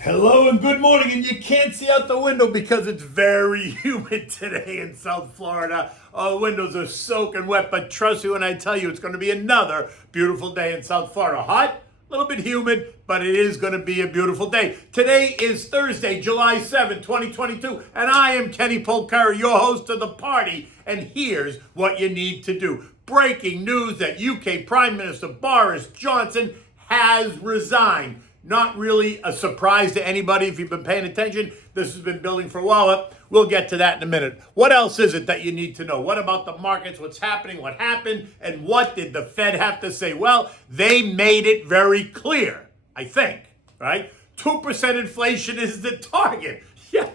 Hello and good morning, and you can't see out the window because it's very humid today in South Florida. Our windows are soaking wet, but trust me when I tell you it's going to be another beautiful day in South Florida. Hot, a little bit humid, but it is going to be a beautiful day. Today is Thursday, July 7, 2022, and I am Kenny Polcara, your host of the party, and here's what you need to do. Breaking news that UK Prime Minister Boris Johnson has resigned. Not really a surprise to anybody if you've been paying attention. This has been building for a while. But we'll get to that in a minute. What else is it that you need to know? What about the markets? What's happening? What happened? And what did the Fed have to say? Well, they made it very clear, I think, right? 2% inflation is the target. Yeah,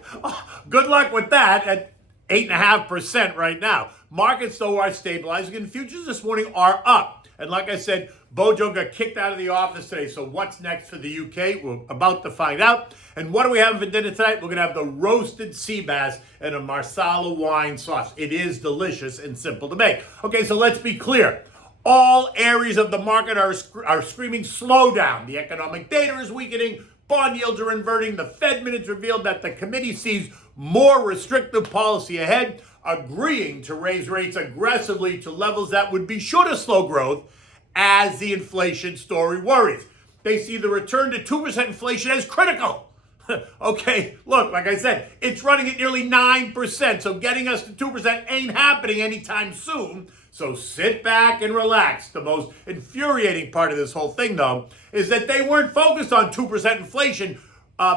good luck with that at 8.5% right now. Markets, though, are stabilizing, and futures this morning are up. And like I said, BoJo got kicked out of the office today. So what's next for the UK? We're about to find out. And what are we having for dinner tonight? We're going to have the roasted sea bass and a marsala wine sauce. It is delicious and simple to make. Okay, so let's be clear. All areas of the market are screaming slow down. The economic data is weakening. Bond yields are inverting. The Fed minutes revealed that the committee sees more restrictive policy ahead, agreeing to raise rates aggressively to levels that would be sure to slow growth as the inflation story worries. They see the return to 2% inflation as critical. Okay, look, like I said, it's running at nearly 9%, so getting us to 2% ain't happening anytime soon. So sit back and relax. The most infuriating part of this whole thing, though, is that they weren't focused on 2% inflation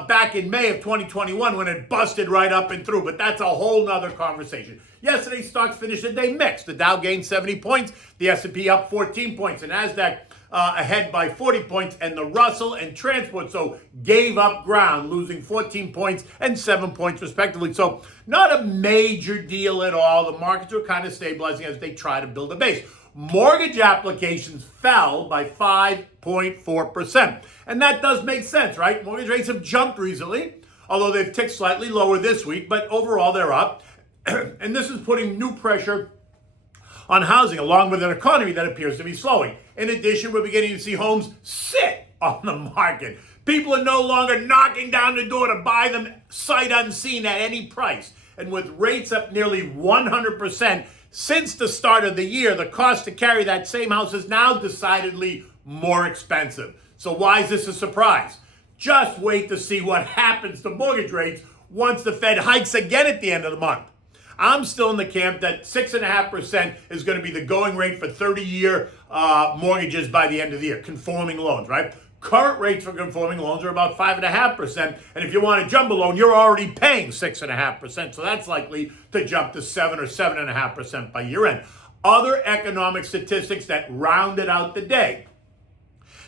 back in May of 2021 when it busted right up and through. But that's a whole nother conversation. Yesterday's stocks finished the day mixed. The Dow gained 70 points, the S&P up 14 points, and NASDAQ ahead by 40 points, and the Russell and Transport gave up ground, losing 14 points and 7 points respectively. So not a major deal at all. The markets are kind of stabilizing as they try to build a base. Mortgage applications fell by 5.4%. And that does make sense, right? Mortgage rates have jumped recently, although they've ticked slightly lower this week, but overall they're up. And this is putting new pressure on housing, along with an economy that appears to be slowing. In addition, we're beginning to see homes sit on the market. People are no longer knocking down the door to buy them sight unseen at any price. And with rates up nearly 100%, since the start of the year, the cost to carry that same house is now decidedly more expensive. So why is this a surprise? Just wait to see what happens to mortgage rates once the Fed hikes again at the end of the month. I'm still in the camp that 6.5% is going to be the going rate for 30-year mortgages by the end of the year, conforming loans, right? Current rates for conforming loans are about 5.5%, and if you want a jumbo loan, you're already paying 6.5%, so that's likely to jump to 7 or 7.5% by year end. Other economic statistics that rounded out the day: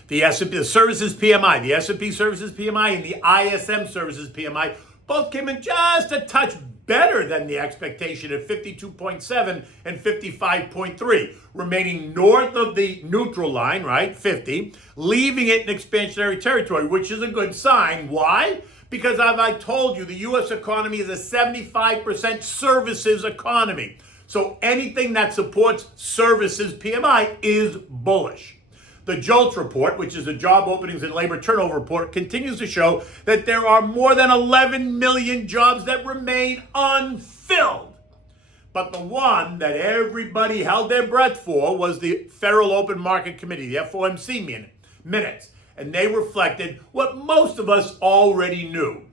the S&P Services PMI, the S&P Services PMI, and the ISM Services PMI both came in just a touch better than the expectation at 52.7 and 55.3, remaining north of the neutral line, right, 50, leaving it in expansionary territory, which is a good sign. Why? Because as I told you, the U.S. economy is a 75% services economy. So anything that supports services PMI is bullish. The JOLTS report, which is the Job Openings and Labor Turnover Report, continues to show that there are more than 11 million jobs that remain unfilled. But the one that everybody held their breath for was the Federal Open Market Committee, the FOMC minutes. And they reflected what most of us already knew,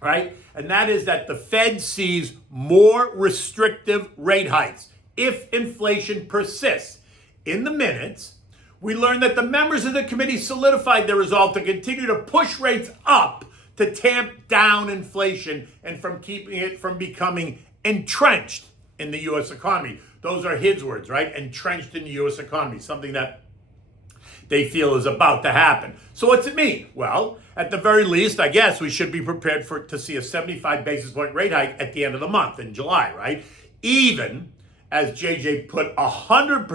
right? And that is that the Fed sees more restrictive rate hikes if inflation persists. In the minutes, we learned that the members of the committee solidified their resolve to continue to push rates up to tamp down inflation and from keeping it from becoming entrenched in the U.S. economy. Those are his words, right? Entrenched in the U.S. economy, something that they feel is about to happen. So what's it mean? Well, at the very least, I guess we should be prepared to see a 75 basis point rate hike at the end of the month in July, right? Even as JJ put 100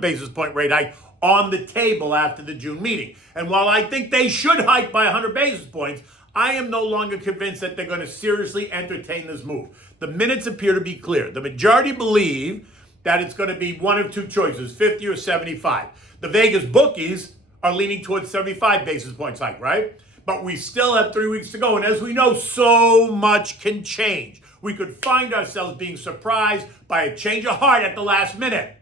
basis point rate hike on the table after the June meeting. And while I think they should hike by 100 basis points, I am no longer convinced that they're going to seriously entertain this move. The minutes appear to be clear. The majority believe that it's going to be one of two choices, 50 or 75. The Vegas bookies are leaning towards 75 basis points hike, right? but we still have 3 weeks to go. And as we know, so much can change. We could find ourselves being surprised by a change of heart at the last minute,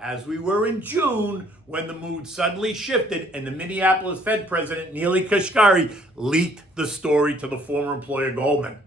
as we were in June when the mood suddenly shifted and the Minneapolis Fed president, Neely Kashkari, leaked the story to the former employer Goldman,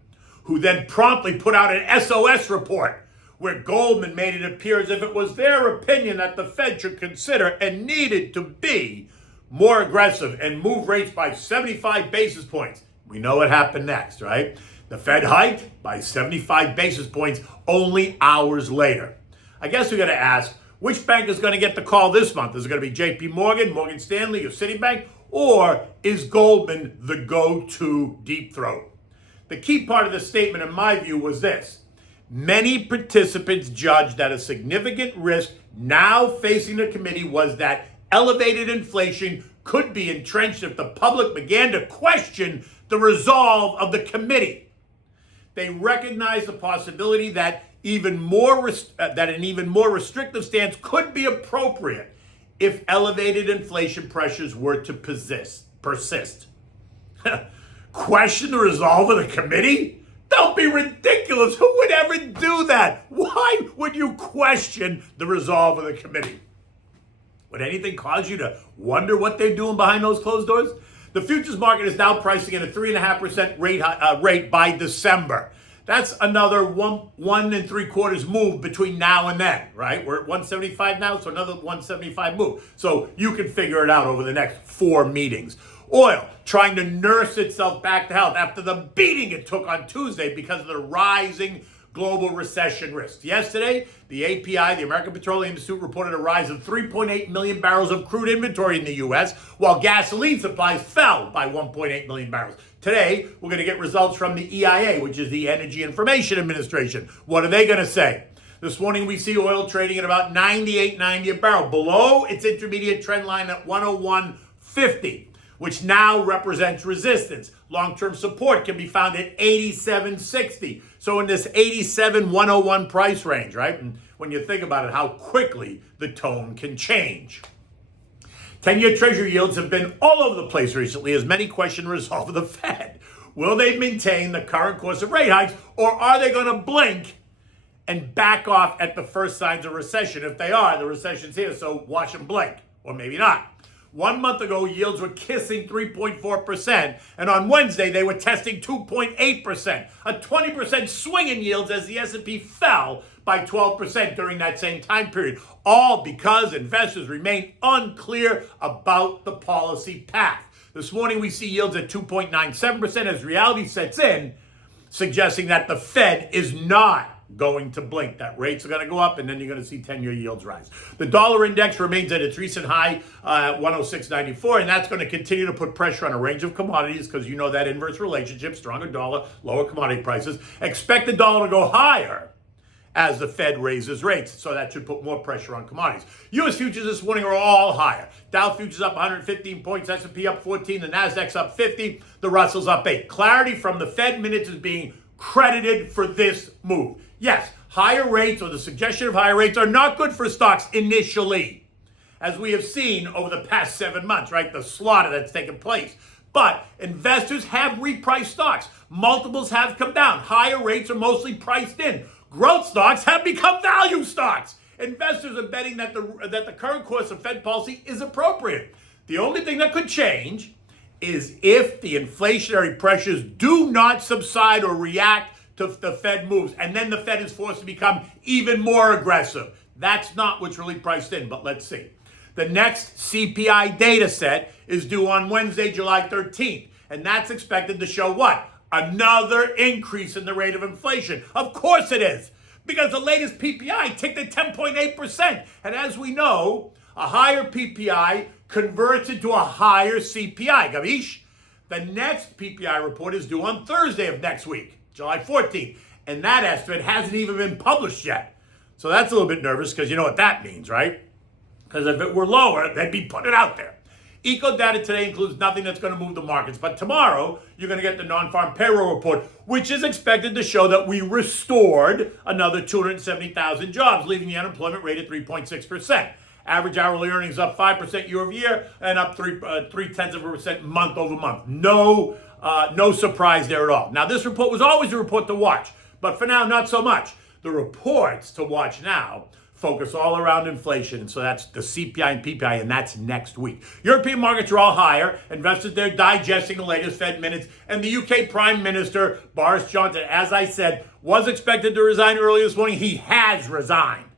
who then promptly put out an SOS report where Goldman made it appear as if it was their opinion that the Fed should consider and needed to be more aggressive and move rates by 75 basis points. We know what happened next, right? The Fed hiked by 75 basis points only hours later. I guess we got to ask, which bank is going to get the call this month? Is it going to be JP Morgan, Morgan Stanley, or Citibank? Or is Goldman the go-to deep throat? The key part of the statement, in my view, was this. Many participants judged that a significant risk now facing the committee was that elevated inflation could be entrenched if the public began to question the resolve of the committee. They recognized the possibility that an even more restrictive stance could be appropriate if elevated inflation pressures were to persist. Question the resolve of the committee? Don't be ridiculous. Who would ever do that? Why would you question the resolve of the committee? Would anything cause you to wonder what they're doing behind those closed doors? The futures market is now pricing in a 3.5% rate by December. That's another one and 3/4 move between now and then, right? We're at 175 now, so another 175 move. So you can figure it out over the next 4 meetings. Oil trying to nurse itself back to health after the beating it took on Tuesday because of the rising global recession risks. Yesterday, the API, the American Petroleum Institute, reported a rise of 3.8 million barrels of crude inventory in the U.S., while gasoline supplies fell by 1.8 million barrels. Today, we're going to get results from the EIA, which is the Energy Information Administration. What are they going to say? This morning, we see oil trading at about $98.90 a barrel, below its intermediate trend line at 101.50. Which now represents resistance. Long-term support can be found at 87.60. So in this 87.101 price range, right? And when you think about it, how quickly the tone can change. 10-year Treasury yields have been all over the place recently as many question the resolve of the Fed. Will they maintain the current course of rate hikes, or are they going to blink and back off at the first signs of recession? If they are, the recession's here, so watch them blink, or maybe not. 1 month ago, yields were kissing 3.4%, and on Wednesday, they were testing 2.8%, a 20% swing in yields as the S&P fell by 12% during that same time period, all because investors remain unclear about the policy path. This morning, we see yields at 2.97% as reality sets in, suggesting that the Fed is not going to blink, that rates are going to go up, and then you're going to see 10-year yields rise. The dollar index remains at its recent high, 106.94, and that's going to continue to put pressure on a range of commodities because you know that inverse relationship, stronger dollar, lower commodity prices. Expect the dollar to go higher as the Fed raises rates, so that should put more pressure on commodities. U.S. futures this morning are all higher. Dow futures up 115 points, S&P up 14, the Nasdaq's up 50, the Russell's up 8. Clarity from the Fed minutes is being credited for this move. Yes, higher rates or the suggestion of higher rates are not good for stocks initially, as we have seen over the past 7 months, right? The slaughter that's taken place. But investors have repriced stocks. Multiples have come down. Higher rates are mostly priced in. Growth stocks have become value stocks. Investors are betting that the current course of Fed policy is appropriate. The only thing that could change is if the inflationary pressures do not subside or react to the Fed moves, and then the Fed is forced to become even more aggressive. That's not what's really priced in, but let's see. The next CPI data set is due on Wednesday, July 13th, and that's expected to show what? Another increase in the rate of inflation. Of course it is, because the latest PPI ticked at 10.8%, and as we know, a higher PPI converts into a higher CPI. Gavish? The next PPI report is due on Thursday of next week, July 14th, and that estimate hasn't even been published yet. So that's a little bit nervous because you know what that means, right? Because if it were lower, they'd be putting it out there. Eco data today includes nothing that's going to move the markets, but tomorrow you're going to get the non-farm payroll report, which is expected to show that we restored another 270,000 jobs, leaving the unemployment rate at 3.6%. Average hourly earnings up 5% year over year and up 0.3% month over month. No surprise there at all. Now, this report was always a report to watch, but for now, not so much. The reports to watch now focus all around inflation, and so that's the CPI and PPI, and that's next week. European markets are all higher. Investors, they're digesting the latest Fed minutes, and the UK Prime Minister, Boris Johnson, as I said, was expected to resign early this morning. He has resigned,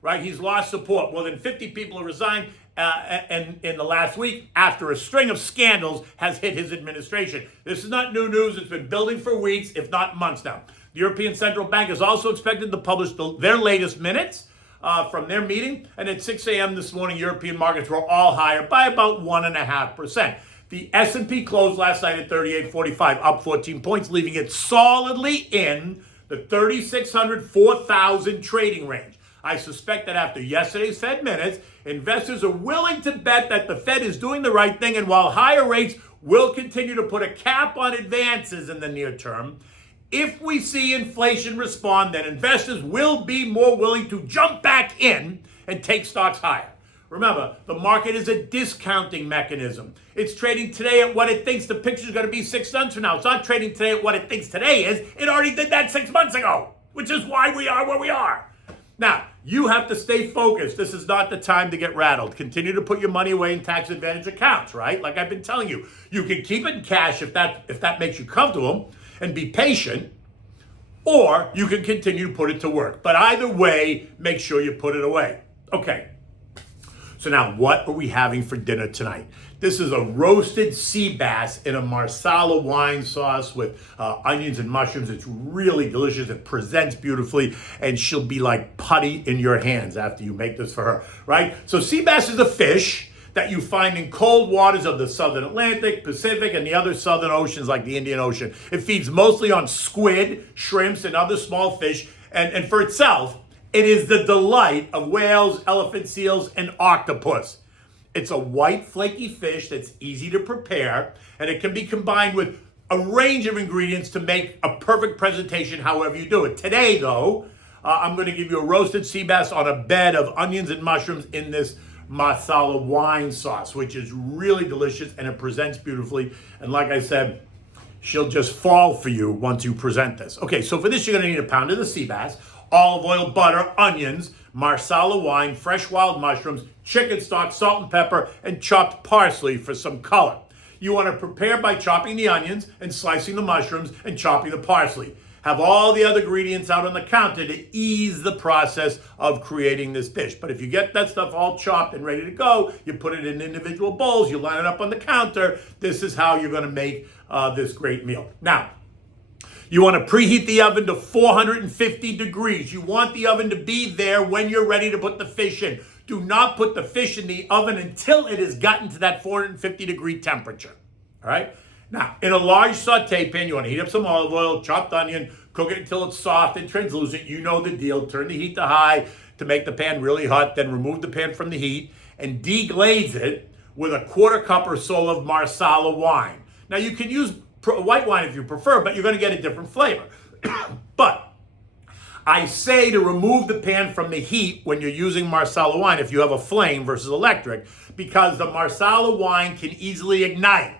right? He's lost support. More than 50 people have resigned in the last week after a string of scandals has hit his administration. This is not new news. It's been building for weeks, if not months now. The European Central Bank is also expected to publish their latest minutes from their meeting, and at 6 a.m. this morning, European markets were all higher by about 1.5%. The S&P closed last night at 38.45, up 14 points, leaving it solidly in the 3,600, 4,000 trading range. I suspect that after yesterday's Fed minutes, investors are willing to bet that the Fed is doing the right thing, and while higher rates will continue to put a cap on advances in the near term, if we see inflation respond, then investors will be more willing to jump back in and take stocks higher. Remember, the market is a discounting mechanism. It's trading today at what it thinks the picture is going to be 6 months from now. It's not trading today at what it thinks today is. It already did that 6 months ago, which is why we are where we are. Now, you have to stay focused. This is not the time to get rattled. Continue to put your money away in tax advantage accounts, right? Like I've been telling you. You can keep it in cash if that makes you comfortable and be patient, or you can continue to put it to work. But either way, make sure you put it away. Okay. So now, what are we having for dinner tonight? This is a roasted sea bass in a marsala wine sauce with onions and mushrooms. It's really delicious. It presents beautifully, and she'll be like putty in your hands after you make this for her, right? So sea bass is a fish that you find in cold waters of the Southern Atlantic, Pacific, and the other southern oceans like the Indian Ocean. It feeds mostly on squid, shrimps, and other small fish, and for itself, it is the delight of whales, elephant seals, and octopus. It's a white, flaky fish that's easy to prepare, and it can be combined with a range of ingredients to make a perfect presentation however you do it. Today, though, I'm going to give you a roasted sea bass on a bed of onions and mushrooms in this marsala wine sauce, which is really delicious, and it presents beautifully. And like I said, she'll just fall for you once you present this. Okay, so for this, you're going to need a pound of the sea bass, olive oil, butter, onions, marsala wine, fresh wild mushrooms, chicken stock, salt and pepper, and chopped parsley for some color. You want to prepare by chopping the onions and slicing the mushrooms and chopping the parsley. Have all the other ingredients out on the counter to ease the process of creating this dish. But if you get that stuff all chopped and ready to go, you put it in individual bowls, you line it up on the counter. This is how you're going to make this great meal. Now, you want to preheat the oven to 450 degrees. You want the oven to be there when you're ready to put the fish in. Do not put the fish in the oven until it has gotten to that 450 degree temperature. All right? Now, in a large saute pan, you want to heat up some olive oil, chopped onion, cook it until it's soft and translucent. You know the deal. Turn the heat to high to make the pan really hot. Then remove the pan from the heat and deglaze it with a 1/4 cup or so of marsala wine. Now, you can use white wine if you prefer, but you're going to get a different flavor. But I say to remove the pan from the heat when you're using marsala wine if you have a flame versus electric, because the marsala wine can easily ignite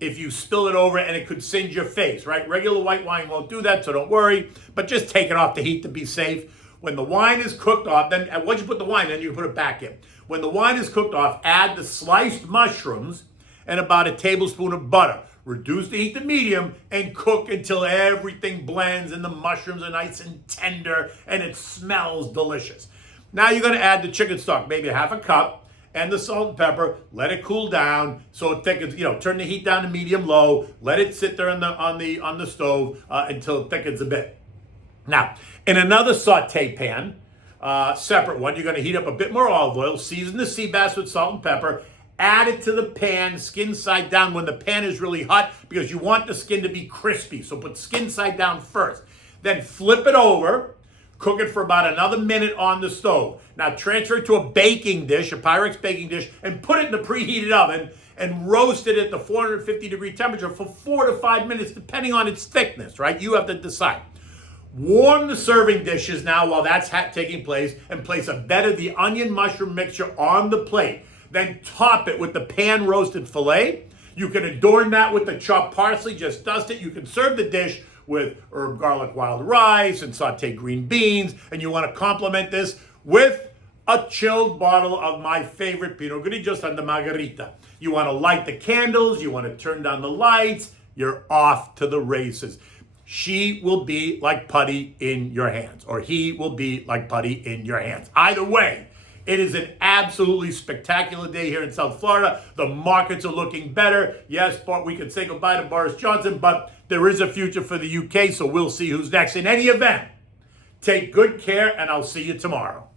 if you spill it over, and it could singe your face, right? Regular white wine won't do that, so don't worry, but just take it off the heat to be safe. When the wine is cooked off, then once you put the wine in, you put it back in. When the wine is cooked off, add the sliced mushrooms and about a tablespoon of butter. Reduce the heat to medium and cook until everything blends and the mushrooms are nice and tender and it smells delicious. Now you're going to add the chicken stock, maybe 1/2 cup, and the salt and pepper. Let it cool down so it thickens. Turn the heat down to medium low. Let it sit there on the stove until it thickens a bit. Now, in another saute pan, separate one, you're going to heat up a bit more olive oil. Season the sea bass with salt and pepper. Add it to the pan, skin side down when the pan is really hot, because you want the skin to be crispy. So put skin side down first. Then flip it over. Cook it for about another minute on the stove. Now transfer it to a baking dish, a Pyrex baking dish, and put it in the preheated oven and roast it at the 450 degree temperature for 4 to 5 minutes, depending on its thickness, right? You have to decide. Warm the serving dishes now while that's taking place, and place a bed of the onion mushroom mixture on the plate. Then top it with the pan roasted filet. You can adorn that with the chopped parsley, just dust it. You can serve the dish with herb garlic wild rice and sauteed green beans. And you want to complement this with a chilled bottle of my favorite Pinot Grigio Santa Margherita. You want to light the candles, you want to turn down the lights, you're off to the races. She will be like putty in your hands, or he will be like putty in your hands. Either way, it is an absolutely spectacular day here in South Florida. The markets are looking better. Yes, but we can say goodbye to Boris Johnson, but there is a future for the UK, so we'll see who's next. In any event, take good care, and I'll see you tomorrow.